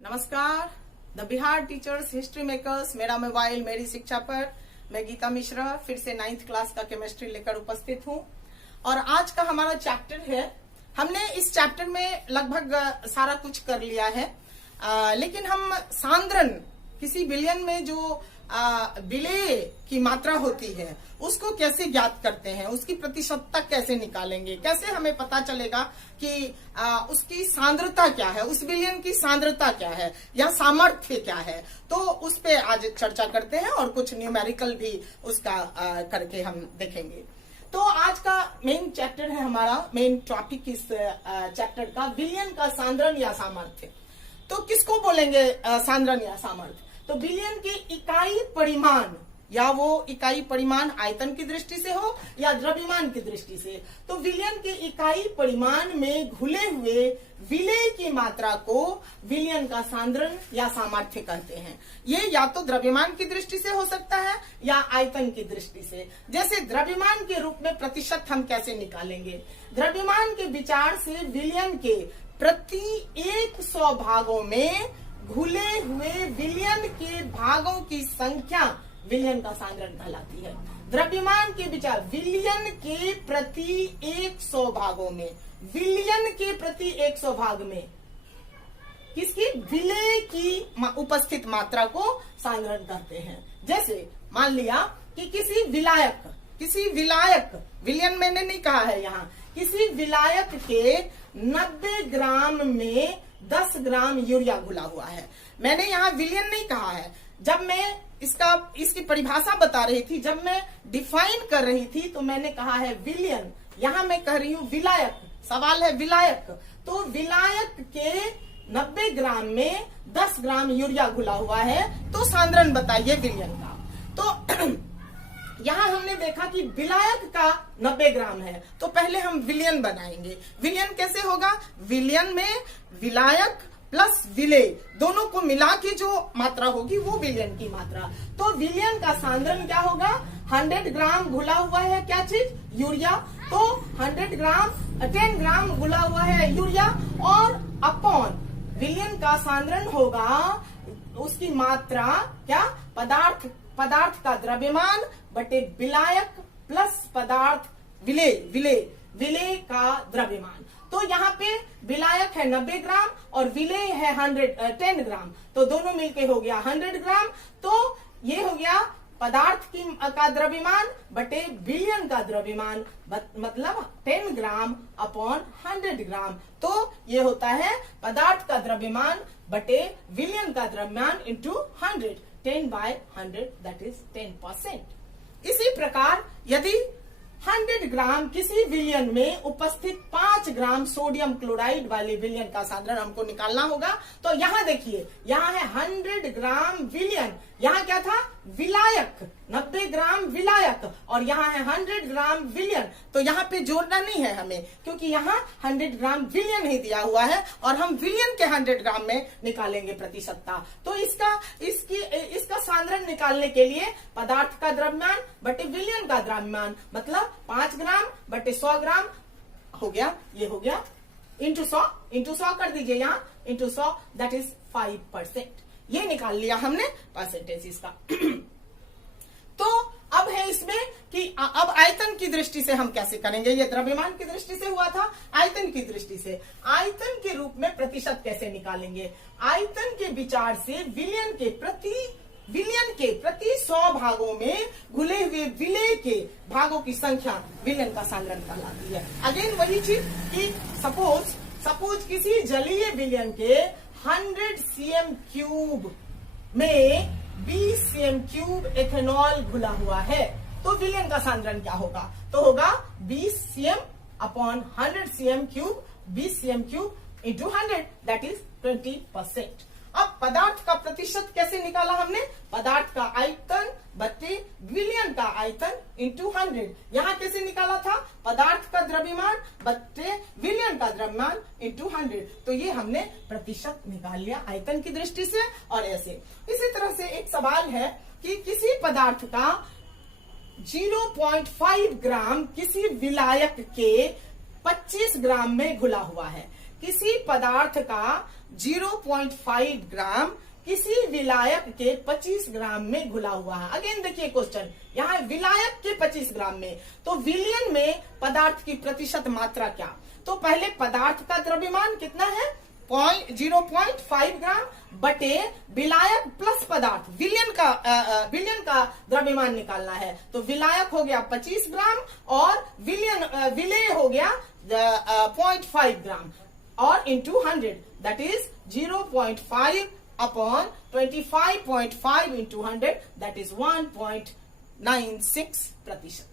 नमस्कार, the Bihar teachers history makers मेरा mobile मेरी शिक्षा पर मैं गीता मिश्रा फिर से 9th क्लास का केमिस्ट्री लेकर उपस्थित हूँ। और आज का हमारा चैप्टर है, हमने इस चैप्टर में लगभग सारा कुछ कर लिया है, लेकिन हम सांद्रण किसी विलयन में जो विलेय की मात्रा होती है उसको कैसे ज्ञात करते हैं, उसकी प्रतिशतता कैसे निकालेंगे, कैसे हमें पता चलेगा कि उसकी सांद्रता क्या है, उस विलयन की सांद्रता क्या है या सामर्थ्य क्या है। तो उस पे आज चर्चा करते हैं और कुछ न्यूमेरिकल भी उसका करके हम देखेंगे। तो आज का मेन चैप्टर है, हमारा मेन टॉपिक इस चैप्टर का विलयन का सांद्रण या सामर्थ्य। तो किसको बोलेंगे सांद्रण या सामर्थ्य? तो विलयन की इकाई परिमाण, या वो इकाई परिमाण आयतन की दृष्टि से हो या द्रव्यमान की दृष्टि से, तो विलयन के इकाई परिमाण में घुले हुए विलेय की मात्रा को विलयन का सांद्रण या सामर्थ्य कहते हैं। ये या तो द्रव्यमान की दृष्टि से हो सकता है या आयतन की दृष्टि से। जैसे द्रव्यमान के रूप में प्रतिशत हम कैसे निकालेंगे? द्रव्यमान के विचार से विलयन के प्रति 100 भागों में घुले हुए विलयन के भागों की संख्या विलयन का सांद्रण कहलाती है। द्रव्यमान के विचार विलयन के प्रति 100 भागों में, विलयन के प्रति 100 भाग में किसकी विलेय की उपस्थित मात्रा को सांद्रण कहते हैं। जैसे मान लिया कि किसी विलायक विलयन मैंने नहीं कहा है यहाँ, किसी विलायक के 90 ग्राम में 10 ग्राम यूरिया घुला हुआ है। मैंने यहाँ विलयन नहीं कहा है। जब मैं इसकी परिभाषा बता रही थी, जब मैं डिफाइन कर रही थी, तो मैंने कहा है विलयन, यहाँ मैं कह रही हूँ विलायक। सवाल है विलायक, तो विलायक के 90 ग्राम में 10 ग्राम यूरिया घुला हुआ है, तो सांद्रण बताइए विलयन का। तो यहाँ हमने देखा कि विलायक का 90 ग्राम है, तो पहले हम विलयन बनाएंगे। विलयन कैसे होगा? विलयन में विलायक प्लस विलेय दोनों को मिला के जो मात्रा होगी वो विलयन की मात्रा। तो विलयन का सांद्रण क्या होगा? 100 ग्राम घुला हुआ है क्या चीज? यूरिया। तो 100 ग्राम 10 ग्राम घुला हुआ है यूरिया, और अपॉन विलयन का सांद्रण होगा उसकी मात्रा क्या? पदार्थ का द्रव्यमान बटे विलायक प्लस पदार्थ विलेय का द्रव्यमान। तो यहाँ पे विलायक है 90 ग्राम और विलेय है 10 ग्राम, तो दोनों मिलके हो गया 100 ग्राम। तो ये हो गया पदार्थ का द्रव्यमान बटे विलयन का द्रव्यमान, मतलब 10 ग्राम अपॉन 100 ग्राम। तो ये होता है पदार्थ का द्रव्यमान बटे विलयन का द्रव्यमान इंटू 100, 10/100 दैट इज 10%। इसी प्रकार यदि 100 ग्राम किसी विलयन में उपस्थित 5 ग्राम सोडियम क्लोराइड वाले विलयन का सांद्रण हमको निकालना होगा, तो यहाँ देखिए, यहाँ है 100 ग्राम विलयन, यहाँ क्या था? विलायक, 90 ग्राम विलायक, और यहाँ है 100 ग्राम विलयन। तो यहाँ पे जोड़ना नहीं है हमें, क्योंकि यहाँ 100 ग्राम विलयन ही दिया हुआ है और हम विलयन के 100 ग्राम में निकालेंगे प्रतिशतता। तो इसका सांद्रण निकालने के लिए पदार्थ का द्रव्यमान बटे विलयन का द्रव्यमान, मतलब 5 ग्राम बटे 100 ग्राम हो गया, ये हो गया इंटू 100 कर दीजिए, यहाँ इंटू 100 दैट इज 5%। ये निकाल लिया हमने परसेंटेज इसका। तो अब है इसमें कि अब आयतन की दृष्टि से हम कैसे करेंगे? ये द्रव्यमान की दृष्टि से हुआ था, आयतन की दृष्टि से आयतन के रूप में प्रतिशत कैसे निकालेंगे? आयतन के विचार से विलयन के प्रति 100 भागों में घुले हुए विलेय के भागों की संख्या विलयन का सांद्रण कहलाती है। अगेन वही चीज कि सपोज किसी जलीय विलयन के 100 cm³ में 20 cm³ एथेनॉल घुला हुआ है, तो विलयन का सांद्रण क्या होगा? तो होगा 20 cm upon 100 cm³, 20 cm³ into 100 that is 20%। अब पदार्थ का प्रतिशत कैसे निकाला हमने? पदार्थ का आयतन बटे विलयन का आयतन इंटू 100। यहाँ कैसे निकाला था? पदार्थ का द्रव्यमान बटे विलयन का द्रव्यमान इंटू 100। तो ये हमने प्रतिशत निकाल लिया आयतन की दृष्टि से। और ऐसे इसी तरह से एक सवाल है कि किसी पदार्थ का 0.5 ग्राम किसी विलायक के 25 ग्राम में घुला हुआ है। किसी पदार्थ का 0.5 ग्राम किसी विलायक के 25 ग्राम में घुला हुआ है। अगेन देखिए क्वेश्चन, यहाँ विलायक के 25 ग्राम में, तो विलयन में पदार्थ की प्रतिशत मात्रा क्या? तो पहले पदार्थ का द्रव्यमान कितना है? 0.5 ग्राम बटे विलायक प्लस पदार्थ, विलयन का द्रव्यमान निकालना है। तो विलायक हो गया 25 ग्राम और विलेय हो गया 0.5 ग्राम और into 100, that is 0.5 upon 25.5 into 100, that is 1.96%।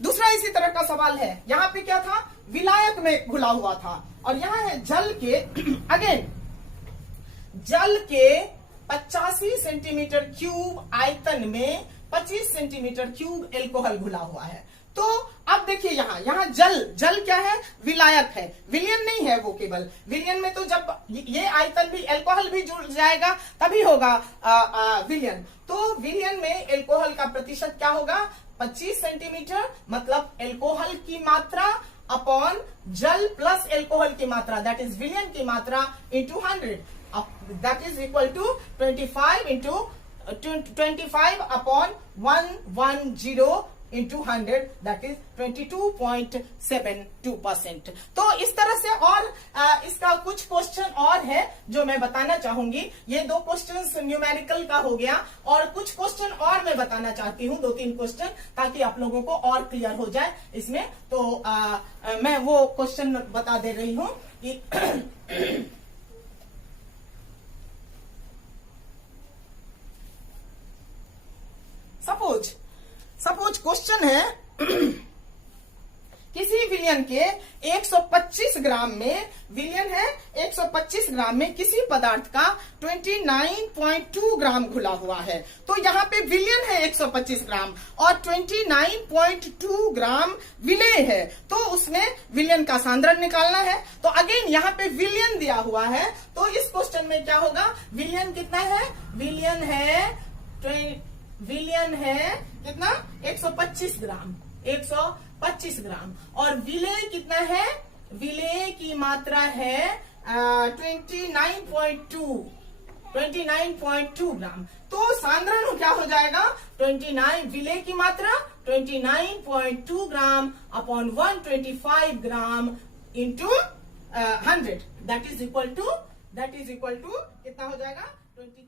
दूसरा इसी तरह का सवाल है, यहाँ पे क्या था? विलायक में घुला हुआ था, और यहाँ है जल के अगेन जल के 85 सेंटीमीटर क्यूब आयतन में 25 सेंटीमीटर क्यूब एल्कोहल घुला हुआ है। तो अब देखिए यहाँ जल क्या है? विलायक है, विलयन नहीं है वो केवल। विलयन में तो जब ये आयतन भी, एल्कोहल भी जुड़ जाएगा तभी होगा विलयन। तो विलयन में एल्कोहल का प्रतिशत क्या होगा? 25 सेंटीमीटर, मतलब एल्कोहल की मात्रा अपॉन जल प्लस एल्कोहल की मात्रा, दैट इज विलयन की मात्रा into 100, that is equal to 25 upon 110 into 100, that is 22.72%। तो इस तरह से, और इसका कुछ क्वेश्चन और है जो मैं बताना चाहूंगी। ये 2 क्वेश्चंस न्यूमेरिकल का हो गया, और कुछ क्वेश्चन और मैं बताना चाहती हूँ, 2-3 क्वेश्चन, ताकि आप लोगों को और क्लियर हो जाए इसमें। तो मैं वो क्वेश्चन बता दे रही हूँ कि सपोज क्वेश्चन है किसी विलयन के 125 ग्राम में, विलयन है 125 ग्राम में किसी पदार्थ का 29.2 ग्राम घुला हुआ है। तो यहाँ पे विलयन है 125 ग्राम और 29.2 ग्राम विलेय है, तो उसमें विलयन का सांद्रण निकालना है। तो अगेन यहाँ पे विलयन दिया हुआ है, तो इस क्वेश्चन में क्या होगा? विलयन कितना है? विलयन है कितना? 125 ग्राम, 125 ग्राम। और विलेय कितना है? विलेय की मात्रा है 29.2 ग्राम। तो सांद्रण क्या हो जाएगा? 29, विलेय की मात्रा 29.2 ग्राम अपॉन 125 ग्राम into 100, that is equal to कितना हो जाएगा? 23